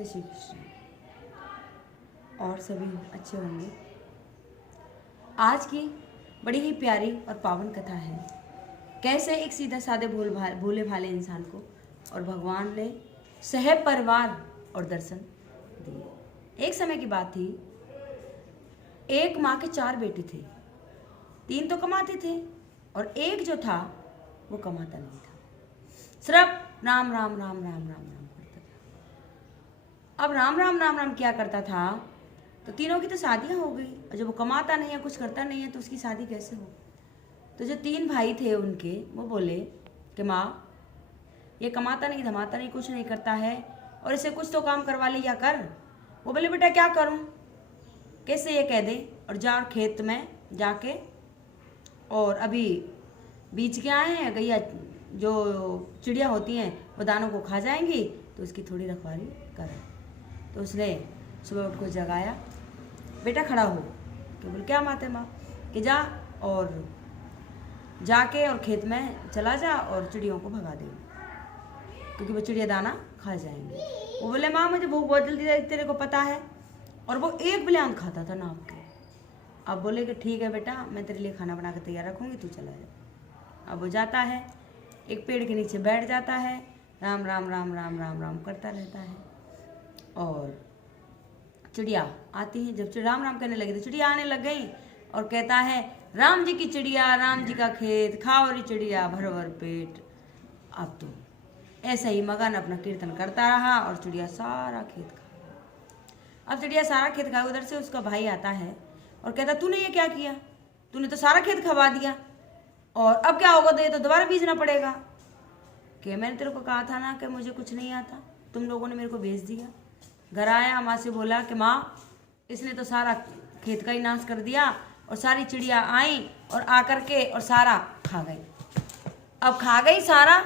जय श्री कृष्ण। और सभी अच्छे होंगे। आज की बड़ी ही प्यारी और पावन कथा है, कैसे एक सीधा साधे भोले भाले इंसान को और भगवान ने सह परिवार और दर्शन दिए। एक समय की बात थी, एक माँ के 4 बेटे थे। 3 तो कमाते थे और एक जो था वो कमाता नहीं था, सिर्फ राम राम राम राम राम राम करता था। अब राम राम राम राम क्या करता था, तो तीनों की तो शादियां हो गई और जब वो कमाता नहीं है, कुछ करता नहीं है, तो उसकी शादी कैसे हो। तो जो 3 भाई थे उनके, वो बोले कि माँ ये कमाता नहीं धमाता नहीं, कुछ नहीं करता है, और इसे कुछ तो काम करवा लिया कर। वो बोले बेटा क्या करूं, कैसे ये कह दे और जा खेत में जाके और अभी बीज के आए हैं, गैया जो चिड़िया होती हैं वो दानों को खा जाएंगी, तो उसकी थोड़ी रखवाली कर। तो उसने सुबह उठ को जगाया, बेटा खड़ा हो। कि बोले क्या बात है माँ, कि जा और जाके और खेत में चला जा और चिड़ियों को भगा दे, क्योंकि वो चिड़िया दाना खा जाएंगे। वो बोले माँ मुझे भूख बहुत जल्दी है, तेरे को पता है। और वो एक बिल्यान खाता था नाप के। अब बोले कि ठीक है बेटा, मैं तेरे लिए खाना बना कर तैयार रखूँगी, तू चला जा। अब वो जाता है, एक पेड़ के नीचे बैठ जाता है, राम राम राम राम राम राम करता रहता है। और चिड़िया आती है, जब राम राम करने लगी तो चिड़िया आने लग गई और कहता है राम जी की चिड़िया, राम जी का खेत, खाओ री चिड़िया भर भर पेट। अब तो ऐसा ही मगन अपना कीर्तन करता रहा और चिड़िया सारा खेत खा। अब चिड़िया सारा खेत खा, उधर से उसका भाई आता है और कहता तूने ये क्या किया, तूने तो सारा खेत खवा दिया, और अब क्या होगा, तो ये तो दोबारा बीजना पड़ेगा। कि मैंने तेरे को कहा था ना कि मुझे कुछ नहीं आता, तुम लोगों ने मेरे को भेज दिया। घर आया, माँ से बोला कि माँ इसने तो सारा खेत का ही नाश कर दिया, और सारी चिड़िया आई और आकर के और सारा खा गई। अब खा गई सारा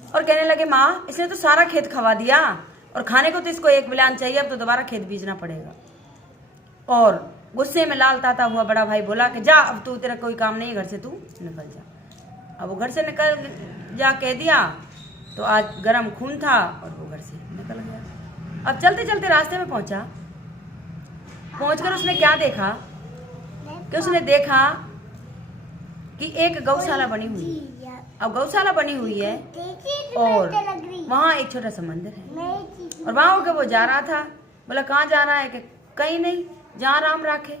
और कहने लगे माँ इसने तो सारा खेत खवा दिया, और खाने को तो इसको एक बिलान चाहिए, अब तो दोबारा खेत बीजना पड़ेगा। और गुस्से में लाल ताता हुआ बड़ा भाई बोला कि जा, अब तू तेरा कोई काम नहीं है, घर से तू निकल जा। अब वो घर से निकल जा कह दिया, तो आज गरम खून था और वो घर से निकल गया। अब चलते चलते रास्ते में पहुंचकर उसने क्या देखा, कि उसने देखा कि एक गौशाला बनी हुई है। अब गौशाला बनी हुई है और वहाँ एक छोटा सा मंदिर है, और वहाँ होकर वो जा रहा था। बोला कहाँ जा रहा है, कि कहीं नहीं, जहाँ राम राखे।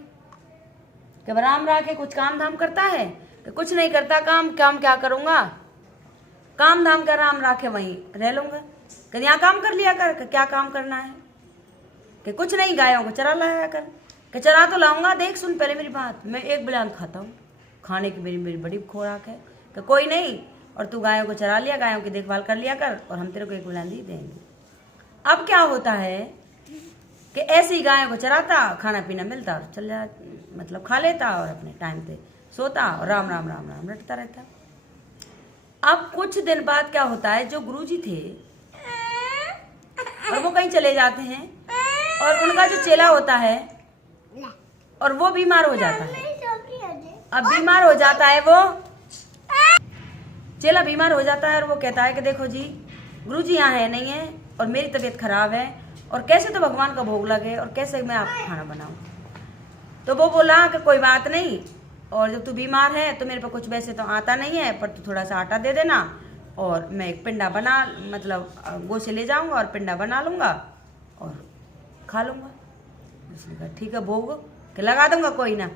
कि राम राखे कुछ काम धाम करता है, कि कुछ नहीं करता, काम क्या करूँगा, काम धाम कर राम राखे वहीं रह लूँगा। कि यहाँ काम कर लिया कर, कि क्या काम करना है, कि कुछ नहीं, गायों को चरा लाया कर। कि चरा तो लाऊंगा, देख सुन पहले मेरी बात, मैं एक बिलान खाता हूँ, खाने की मेरी बड़ी खुराक है। कि कोई नहीं, और तू गायों को चरा लिया, गायों की देखभाल कर लिया कर, और हम तेरे को एक बिलान दी देंगे। अब क्या होता है कि ऐसे ही गायों को चराता, खाना पीना मिलता और चल जा, मतलब खा लेता और अपने टाइम पे सोता और राम राम राम राम रटता रहता। अब कुछ दिन बाद क्या होता है, जो गुरुजी थे और वो कहीं चले जाते हैं, और उनका जो चेला होता है और वो बीमार हो जाता है। अब बीमार हो जाता है, वो चेला बीमार हो जाता है, और वो कहता है कि देखो जी गुरुजी यहाँ है नहीं है, और मेरी तबीयत खराब है, और कैसे तो भगवान का भोग लगे, और कैसे मैं आपको खाना बनाऊं। तो वो बोला कि कोई बात नहीं, और जब तू बीमार है तो मेरे पर कुछ वैसे तो आता नहीं है, पर तू थोड़ा सा आटा दे देना, और मैं एक पिंडा बना, मतलब गो से ले जाऊंगा और पिंडा बना लूँगा और खा लूँगा। उसने कहा ठीक है भोग कि लगा दूंगा, कोई ना।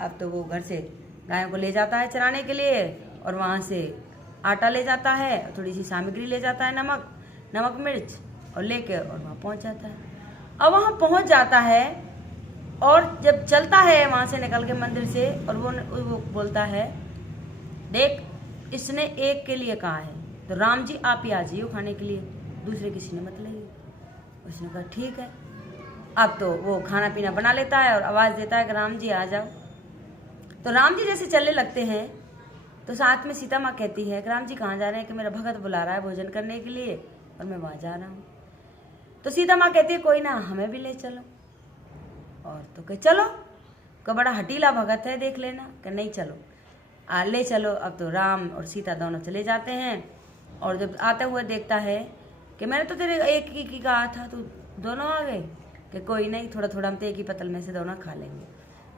अब तो वो घर से गायों को ले जाता है चराने के लिए, और वहाँ से आटा ले जाता है, थोड़ी सी सामग्री ले जाता है, नमक मिर्च, और लेके और वहाँ पहुँच जाता है। अब वहाँ पहुँच जाता है, और जब चलता है वहाँ से निकल के मंदिर से, और वो बोलता है देख इसने एक के लिए कहा है, तो राम जी आप ही आ जाइए खाने के लिए, दूसरे किसी ने मत लाइए। उसने कहा ठीक है। अब तो वो खाना पीना बना लेता है और आवाज़ देता है कि राम जी आ जाओ। तो राम जी जैसे चलने लगते हैं, तो साथ में सीता माँ कहती है कि राम जी कहाँ जा रहे हैं, कि मेरा भगत बुला रहा है भोजन करने के लिए और मैं वहाँ जा रहा हूँ। तो सीता माँ कहती है कोई ना, हमें भी ले चलो। और तो कहे चलो, को बड़ा हटीला भगत है, देख लेना। कि नहीं चलो, ले चलो। अब तो राम और सीता दोनों चले जाते हैं, और जब आते हुए देखता है कि मैंने तो तेरे एक ही की कहा था, तो दोनों आ गए। कि कोई नहीं, थोड़ा थोड़ा हम तो एक ही पतल में से दोनों खा लेंगे।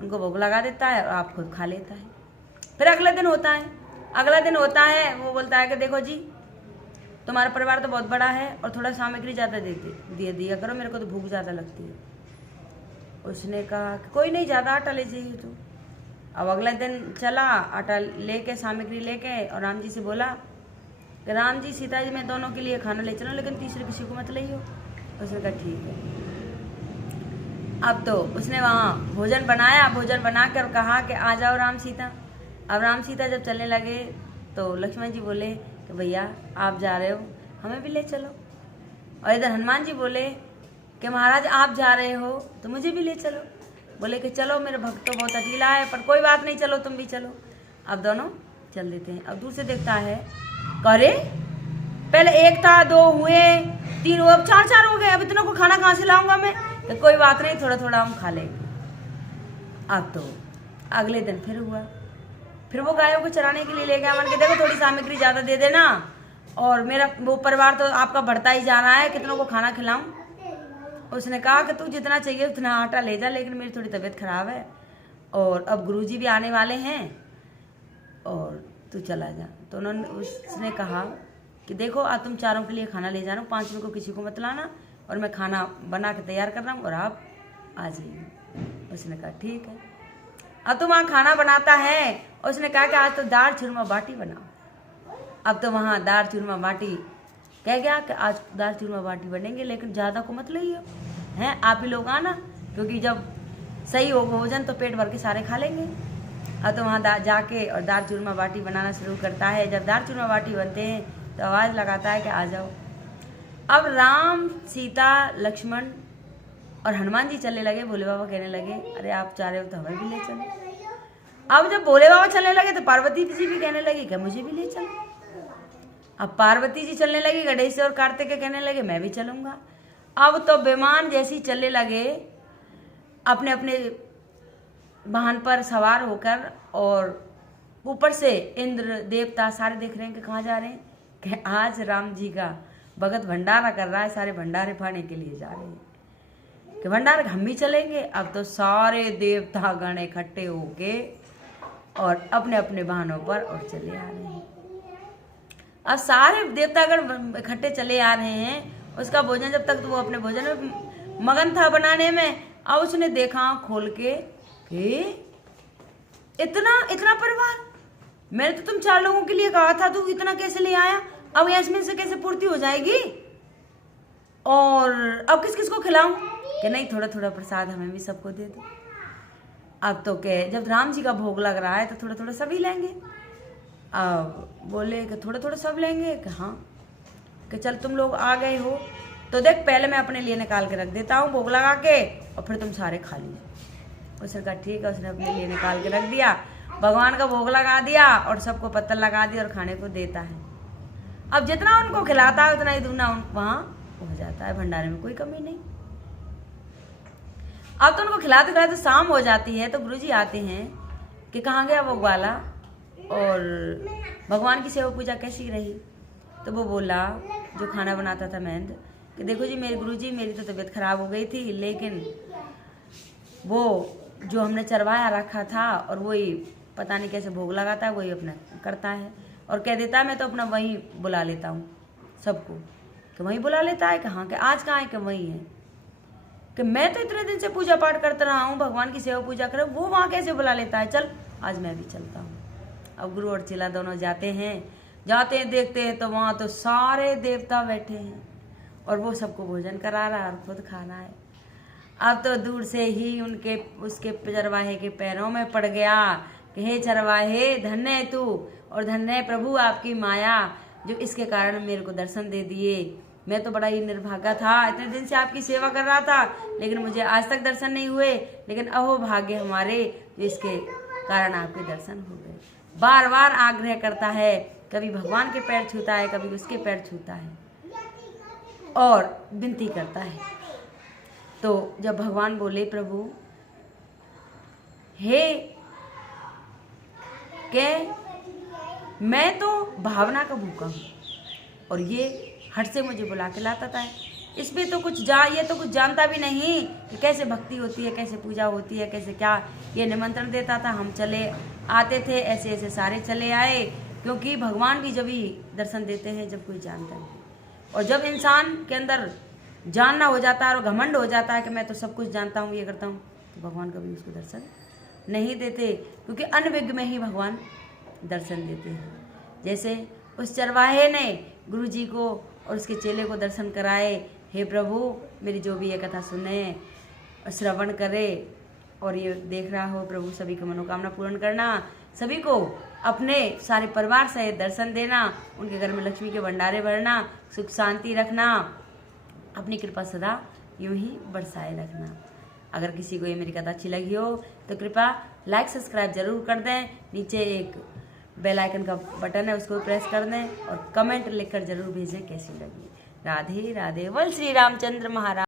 उनको भोग लगा देता है और आप खुद खा लेता है। फिर अगला दिन होता है, वो बोलता है कि देखो जी, तुम्हारा परिवार तो बहुत बड़ा है और थोड़ा सामग्री ज़्यादा दिया करो, मेरे को तो भूख ज़्यादा लगती है। उसने कहा कि कोई नहीं, ज़्यादा आटा ले जाइए तो। अब अगला दिन चला, आटा लेके, सामग्री लेके, और राम जी से बोला कि राम जी, सीता जी, मैं दोनों के लिए खाना ले चलूँ, लेकिन तीसरे किसी को मत लाइयो। उसने कहा ठीक है। अब तो उसने वहाँ भोजन बनाया, भोजन बना कर कहा कि आ जाओ राम सीता। अब राम सीता जब चलने लगे तो लक्ष्मण जी बोले कि भैया आप जा रहे हो, हमें भी ले चलो। और इधर हनुमान जी बोले कि महाराज आप जा रहे हो तो मुझे भी ले चलो। बोले कि चलो, मेरे भक्त तो बहुत अकेला है, पर कोई बात नहीं, चलो तुम भी चलो। अब दोनों चल देते हैं। अब दूर से देखता है, अरे पहले एक था, दो हुए, तीन हुए, अब चार हो गए। अब इतना को खाना कहाँ से लाऊंगा मैं? तो कोई बात नहीं, थोड़ा थोड़ा हम खा लेंगे। अब तो अगले दिन फिर हुआ, फिर वो गायों को चराने के लिए ले गया। मान के देखो, थोड़ी सामग्री ज़्यादा दे देना, और मेरा वो परिवार तो आपका बढ़ता ही जा रहा है, कितनों को खाना खिलाऊं। उसने कहा कि तू जितना चाहिए उतना आटा ले जा, लेकिन मेरी थोड़ी तबीयत खराब है और अब गुरुजी भी आने वाले हैं और तू चला जा। तो उसने कहा कि देखो, आज तुम चारों के लिए खाना ले जा रहा हूँ, 5 में को किसी को मत लाना, और मैं खाना बना के तैयार कर रहा हूँ और आप आ जाइए। उसने कहा ठीक है। अब तो वहाँ खाना बनाता है। उसने कहा कि आज तो दाल चूरमा बाटी बनाओ। अब तो वहाँ दाल चूरमा बाटी कह गया कि आज दाल चूरमा बाटी बनेंगे, लेकिन ज़्यादा को मत लाइए हैं, आप ही लोग आना, क्योंकि जब सही हो भोजन तो पेट भर के सारे खा लेंगे। अब तो वहाँ जाके और दाल चूरमा बाटी बनाना शुरू करता है। जब दाल चूरमा बाटी बनते हैं तो आवाज़ लगाता है कि आ जाओ। अब राम, सीता, लक्ष्मण और हनुमान जी चलने लगे। भोले बाबा कहने लगे, अरे आप जा रहे हो तो हमें भी ले चलो। अब जब भोले बाबा चलने लगे तो पार्वती जी भी कहने लगी कि मुझे भी ले चलो। अब पार्वती जी चलने लगी, गणेश और कार्तिक कहने लगे मैं भी चलूंगा। अब तो विमान जैसी चलने लगे, अपने अपने वाहन पर सवार होकर, और ऊपर से इंद्र देवता सारे देख रहे हैं कि कहाँ जा रहे हैं, कि आज राम जी का भगत भंडारा कर रहा है, सारे भंडारे पाने के लिए जा रहे हैं, कि भंडार हम भी चलेंगे। अब तो सारे देवता गण इकट्ठे होके और अपने अपने वाहनों पर और चले आ रहे हैं। अब सारे देवतागण इकट्ठे चले आ रहे हैं। उसका भोजन, जब तक तो वो अपने भोजन में मगन था बनाने में, अब उसने देखा आँख खोल के कि इतना परिवार, मैंने तो तुम 4 लोगों के लिए कहा था, तू इतना कैसे ले आया? अब इसमें से कैसे पूर्ति हो जाएगी? और अब किस किस को खिलाऊं? कि नहीं, थोड़ा थोड़ा प्रसाद हमें भी सबको दे दो। अब तो क्या, जब राम जी का भोग लग रहा है तो थोड़ा थोड़ा सभी लेंगे। अब बोले कि थोड़ा थोड़ा सब लेंगे, कि हाँ, कि चल तुम लोग आ गए हो तो देख, पहले मैं अपने लिए निकाल के रख देता हूँ भोग लगा के, और फिर तुम सारे खा लीजिए। उसने कहा ठीक है। उसने अपने लिए निकाल के रख दिया, भगवान का भोग लगा दिया और सबको पत्तल लगा दिया और खाने को देता है। अब जितना उनको खिलाता है उतना ही दूना वहाँ हो जाता है, भंडारे में कोई कमी नहीं। अब तो उनको खिलाते खिलाते शाम हो जाती है, तो गुरुजी आते हैं कि कहाँ गया वो ग्वाला, और भगवान की सेवा पूजा कैसी रही? तो वो बोला, जो खाना बनाता था महेंद्र, कि देखो जी मेरे गुरुजी, मेरी तो तबीयत खराब हो गई थी, लेकिन वो जो हमने चरवाया रखा था और वही पता नहीं कैसे भोग लगाता है, वही अपना करता है और कह देता है मैं तो अपना वहीं बुला लेता हूँ सबको, कि वहीं बुला लेता है। कहाँ के आज कहाँ है कि वहीं है, कि मैं तो इतने दिन से पूजा पाठ करता रहा हूँ, भगवान की सेवा पूजा करे, वो वहाँ कैसे बुला लेता है? चल आज मैं भी चलता हूँ। अब गुरु और चेला दोनों जाते हैं, देखते हैं तो वहाँ तो सारे देवता बैठे हैं और वो सबको भोजन करा रहा है और खुद खाना है। अब तो दूर से ही उसके चरवाहे के पैरों में पड़ गया कि हे चरवाहे, धन्य है तू और धन्य है प्रभु आपकी माया, जो इसके कारण मेरे को दर्शन दे दिए। मैं तो बड़ा ही निर्भागा था, इतने दिन से आपकी सेवा कर रहा था, लेकिन मुझे आज तक दर्शन नहीं हुए, लेकिन अहो भाग्य हमारे, जो इसके कारण आपके दर्शन हो गए। बार बार आग्रह करता है, कभी भगवान के पैर छूता है, कभी उसके पैर छूता है और विनती करता है। तो जब भगवान बोले, प्रभु हे के मैं तो भावना का भूखा हूँ, और ये हट से मुझे बुला के लाता था। इसमें तो ये तो कुछ जानता भी नहीं कि कैसे भक्ति होती है, कैसे पूजा होती है, कैसे क्या। ये निमंत्रण देता था, हम चले आते थे, ऐसे ऐसे सारे चले आए, क्योंकि भगवान भी जब ही दर्शन देते हैं जब कोई जानता नहीं। और जब इंसान के अंदर जानना हो जाता है और घमंड हो जाता है कि मैं तो सब कुछ जानता हूँ, ये करता हूँ, तो भगवान कभी उसको दर्शन नहीं देते, क्योंकि अनविज्ञ में ही भगवान दर्शन देते हैं। जैसे उस चरवाहे ने गुरु जी को और उसके चेले को दर्शन कराए, हे प्रभु मेरी जो भी ये कथा सुने, श्रवण करे और ये देख रहा हो, प्रभु सभी की मनोकामना पूर्ण करना, सभी को अपने सारे परिवार सहित दर्शन देना, उनके घर में लक्ष्मी के भंडारे भरना, सुख शांति रखना, अपनी कृपा सदा यूं ही बरसाए रखना। अगर किसी को ये मेरी कथा अच्छी लगी हो तो कृपया लाइक सब्सक्राइब जरूर कर दें। नीचे एक बेल आइकन का बटन है, उसको प्रेस कर दें और कमेंट लिखकर जरूर भेजें कैसी लगी। राधे राधे। बोल श्री रामचंद्र महाराज।